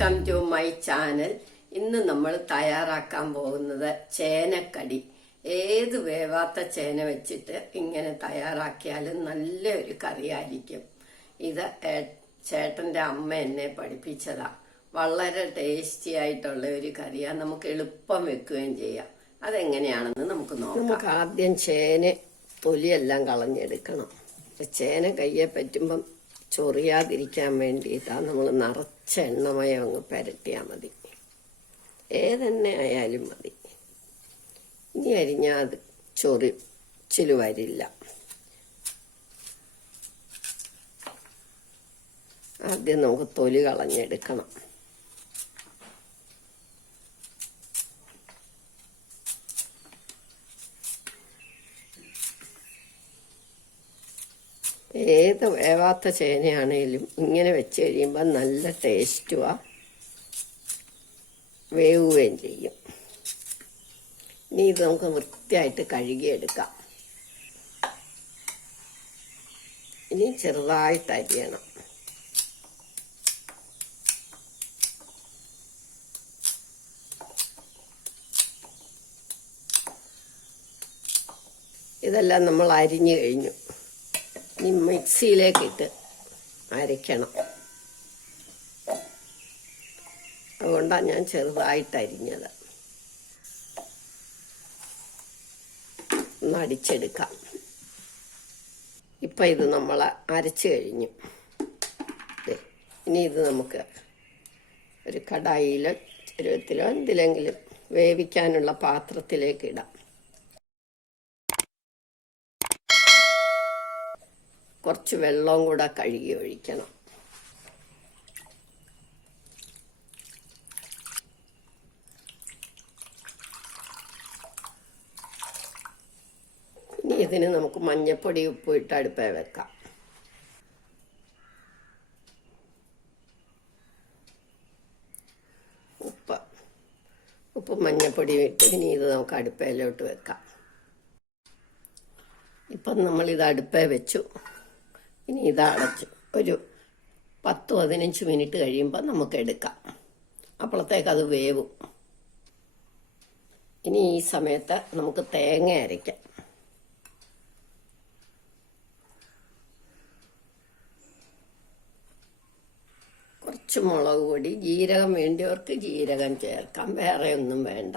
Welcome to my channel. ഇന്ന് നമ്മൾ തയ്യാറാക്കാൻ പോകുന്നത് ചേനക്കടി. ഏത് വേവാത്ത ചേന വെച്ചിട്ട് ഇങ്ങനെ തയ്യാറാക്കിയാലും നല്ലൊരു കറിയായിരിക്കും. ഇത് ചേട്ടന്റെ അമ്മ എന്നെ പഠിപ്പിച്ചതാ. വളരെ ടേസ്റ്റി ആയിട്ടുള്ള ഒരു കറിയാ. നമുക്ക് എളുപ്പം വെക്കുകയും ചെയ്യാം. അതെങ്ങനെയാണെന്ന് നമുക്ക് നോക്കാം. നമുക്ക് ആദ്യം ചേന തൊലിയെല്ലാം കളഞ്ഞെടുക്കണം. ചേന കയ്യെ പറ്റുമ്പം ചൊറിയാതിരിക്കാൻ വേണ്ടിയിട്ടാണ് നമ്മൾ നിറച്ച എണ്ണമയം അങ്ങ് പുരട്ടിയാൽ മതി. ഏതെണ്ണ ആയാലും മതി. ഇനി അരിഞ്ഞാൽ അത് ചൊറിച്ചില് വരില്ല. ആദ്യം നമുക്ക് തൊലി കളഞ്ഞെടുക്കണം. ഏത് വേവാത്ത ചേനയാണേലും ഇങ്ങനെ വെച്ച് കഴിയുമ്പോൾ നല്ല ടേസ്റ്റുവാ, വേവുകയും ചെയ്യും. ഇനി ഇത് നമുക്ക് വൃത്തിയായിട്ട് കഴുകിയെടുക്കാം. ഇനി ചെറുതായിട്ട് അരിയണം. ഇതെല്ലാം നമ്മൾ അരിഞ്ഞു കഴിഞ്ഞു. ഇനി മിക്സിയിലേക്കിട്ട് അരയ്ക്കണം. അതുകൊണ്ടാണ് ഞാൻ ചെറുതായിട്ട് അരിഞ്ഞത്. ഒന്ന് അടിച്ചെടുക്കാം. ഇപ്പം ഇത് നമ്മൾ അരച്ചു കഴിഞ്ഞു. ഇനി ഇത് നമുക്ക് ഒരു കടായിലോ ചരുവത്തിലോ എന്തിലെങ്കിലും വേവിക്കാനുള്ള പാത്രത്തിലേക്ക് ഇടാം. കുറച്ച് വെള്ളവും കൂടെ കഴുകി ഒഴിക്കണം. ഇനി ഇതിന് നമുക്ക് മഞ്ഞപ്പൊടി ഉപ്പ് ഇട്ട് അടുപ്പേ വെക്കാം. ഉപ്പ് മഞ്ഞപ്പൊടി ഇട്ട് ഇനി ഇത് നമുക്ക് അടുപ്പയിലോട്ട് വെക്കാം. ഇപ്പം നമ്മളിത് അടുപ്പേ വെച്ചു. ഇനി ഇത് അടച്ചു ഒരു 10-15 മിനിറ്റ് കഴിയുമ്പോൾ നമുക്ക് എടുക്കാം. അപ്പോഴത്തേക്ക് അത് വേവും. ഇനി ഈ സമയത്ത് നമുക്ക് തേങ്ങ അരയ്ക്കാം. കുറച്ച് മുളക് പൊടി, ജീരകം വേണ്ടിയവർക്ക് ജീരകം ചേർക്കാം. വേറെ ഒന്നും വേണ്ട.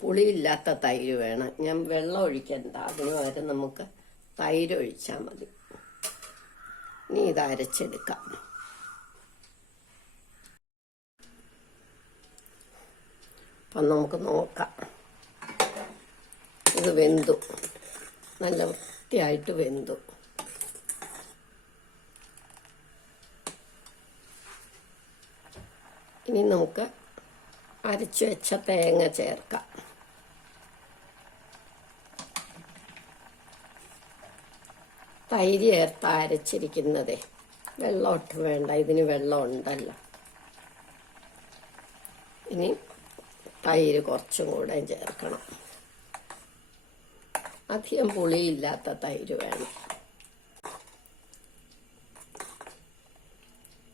പുളിയില്ലാത്ത തൈര് വേണം. ഞാൻ വെള്ളം ഒഴിക്കണ്ട, അതിന് പകരം നമുക്ക് തൈര് ഒഴിച്ചാൽ മതി. ഇനി ഇത് അരച്ചെടുക്കാം. അപ്പം നമുക്ക് നോക്കാം. ഇത് വെന്തു, നല്ല വൃത്തിയായിട്ട് വെന്തു. ഇനി നമുക്ക് അരച്ചു വെച്ച തേങ്ങ ചേർക്കാം. തൈര് ചേർത്ത് അരച്ചിരിക്കുന്നതേ, വെള്ളം ഒട്ടും വേണ്ട. ഇതിന് വെള്ളം ഉണ്ടല്ലോ. ഇനി തൈര് കുറച്ചും കൂടെ ചേർക്കണം. അധികം പുളിയില്ലാത്ത തൈര് വേണം.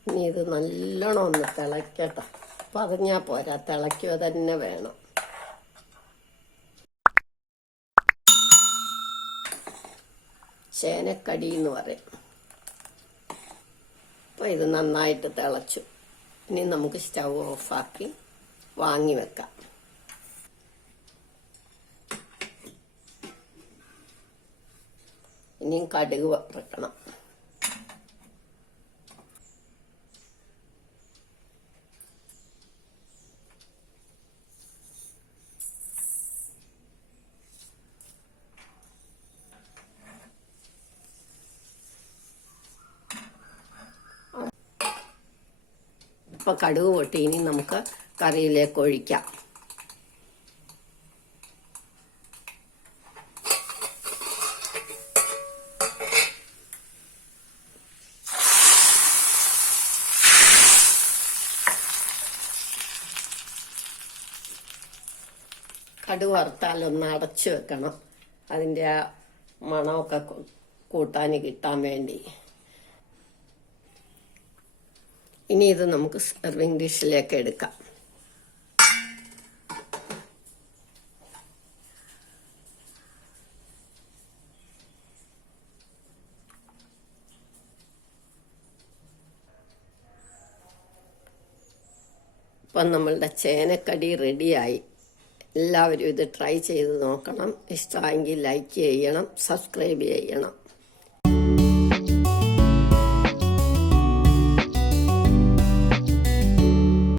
ഇനി ഇത് നല്ലോണം ഒന്ന് തിളക്കട്ടെ. പതഞ്ഞാൽ പോരാ, തിളയ്ക്കുക തന്നെ വേണം. ചേനക്കടി എന്ന് പറയും. അപ്പോൾ ഇത് നന്നായിട്ട് തിളച്ചു. ഇനി നമുക്ക് സ്റ്റൗ ഓഫാക്കി വാങ്ങി വെക്കാം. ഇനിയും കടുക് വറക്കണം. ഇപ്പം കടുക് പൊട്ടി. ഇനി നമുക്ക് കറിയിലേക്ക് ഒഴിക്കാം. കടുക് വറുത്താലൊന്ന് അടച്ചു വെക്കണം. അതിൻ്റെ ആ മണമൊക്കെ കൂട്ടാൻ കിട്ടാൻ വേണ്ടി. ഇനി ഇത് നമുക്ക് സെർവിങ് ഡിഷിലേക്ക് എടുക്കാം. അപ്പം നമ്മളുടെ ചേനക്കടി റെഡിയായി. എല്ലാവരും ഇത് ട്രൈ ചെയ്ത് നോക്കണം. ഇഷ്ടമെങ്കിൽ ലൈക്ക് ചെയ്യണം, സബ്സ്ക്രൈബ് ചെയ്യണം.